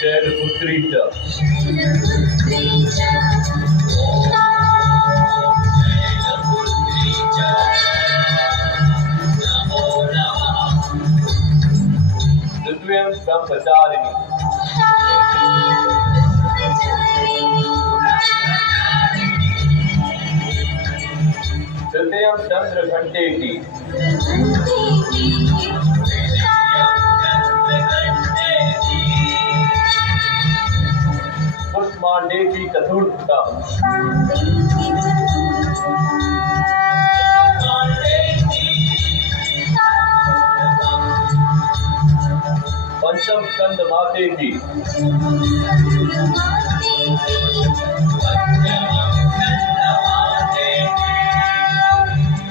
शैलपुत्रीच तृतीयं ब्रह्मचारिणी तृतीयं चंद्रघंटेति पुष्मांडेति चतुर्थम् पंचम स्कंदमातेति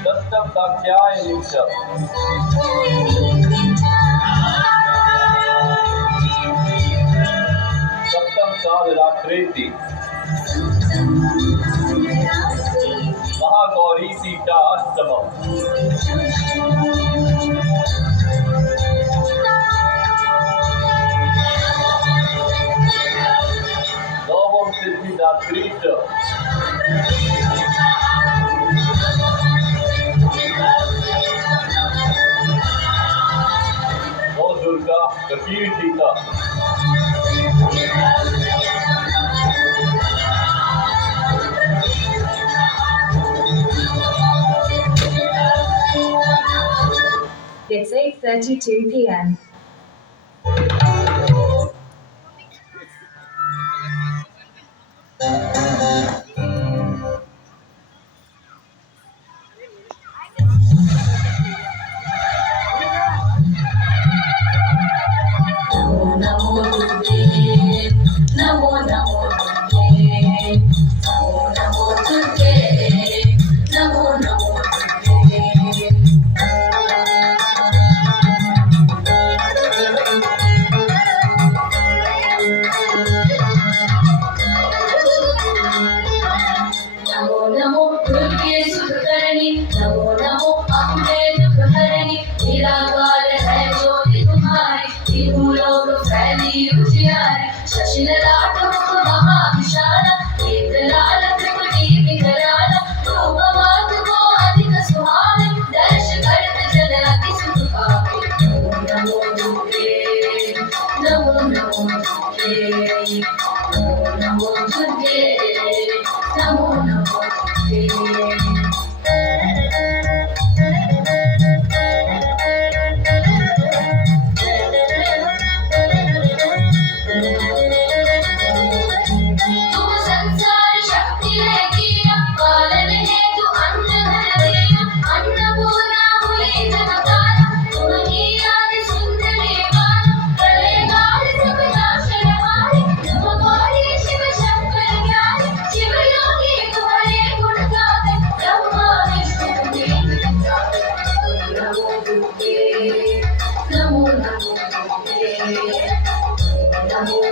सप्तम कात्यायनी च सप्तम कालरात्रेति महागौरीति च अष्टमम् नवम सिद्धिदात्री च नौ दुर्गा प्रकीर्तिता It's 8:32 p.m. नमो नमो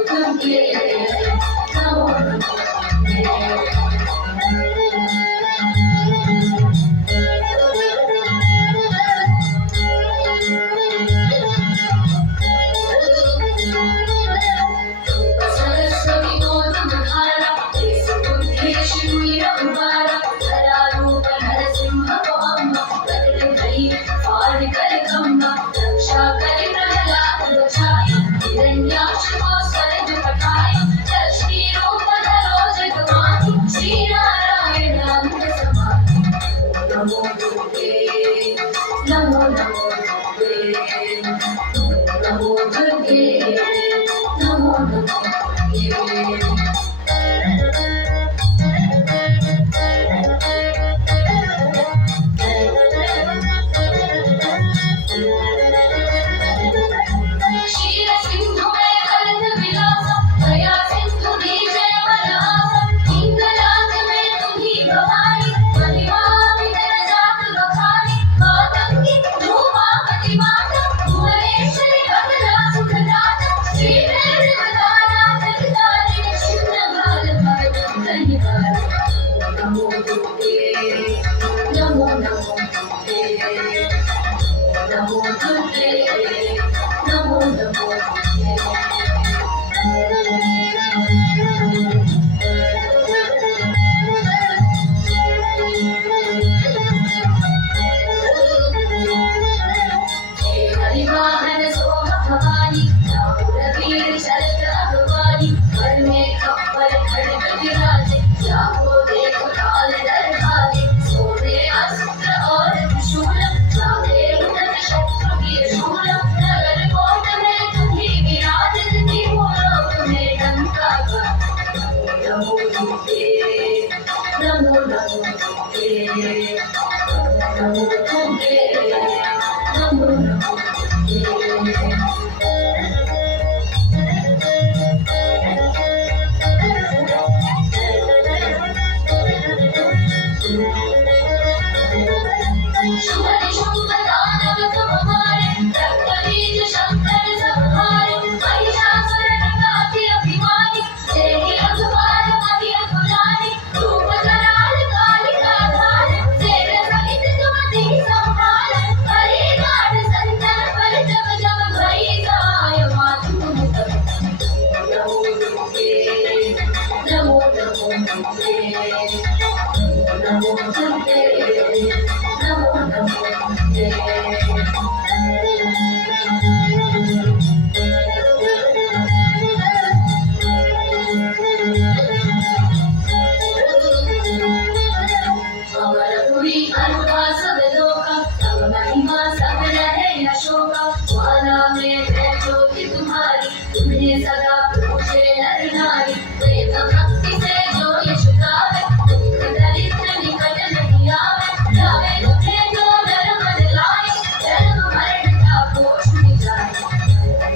अमरपुरी अनुपा सब लोका तब महिमा सब रहे अशोका ज्वाला में है ज्योति तुम्हारी तुम्हें सदा पूजे नर नारी प्रेम भक्ति से जो यश गावे दुख दरिद्र निकट नहीं आवे गावे तुम्हें जो नर मन लाए जन्म मरण का कोष मिटाए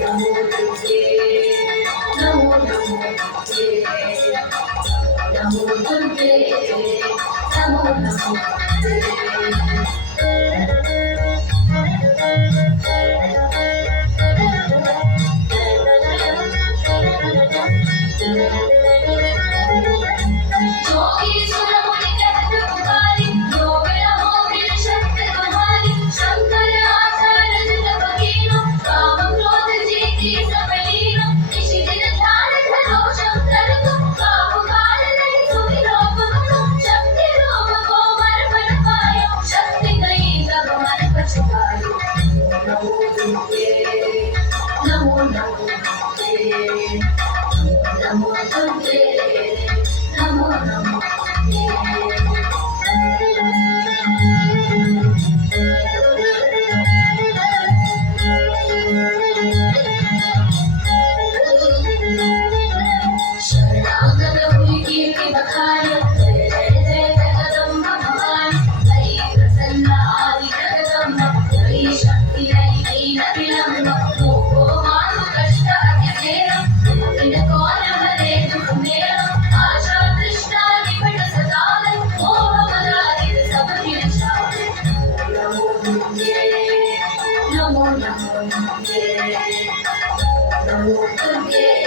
नमो दुर्गे नमो नमो दुर्गे नमो दुर्गे नमो नमो जोगी सुर मुनि कहत पुकारी योग रहो बिन शक्त तुम्हारी शंकर आचार्य जगत कीनो काम क्रोध जीती सब लीनो निशि दिन ध्यान धरो शंकर को काहू काल नहीं सुमिरो पुरु शक्ति रूप को मर पायो शक्ति गई तब मन पछतायो नमो दुर्गे नमो नमो दुर्गे नमो दुर्गे नमो नमो शरणागत हुई कीर्ति बखानी जय जय जय जगदम्ब भवानी हरि प्रसन्न आदि जगदम्ब हरि शक्ति हरि दीन विलंब मोहो मानु कष्ट अतिसेर बिन कौन भरे दुख मेरा आशा तृष्णा निकट सदाल मोह मदारित सब विनाशाल नमो दुर्गे नमो नमो दुर्गे नमो दुर्गे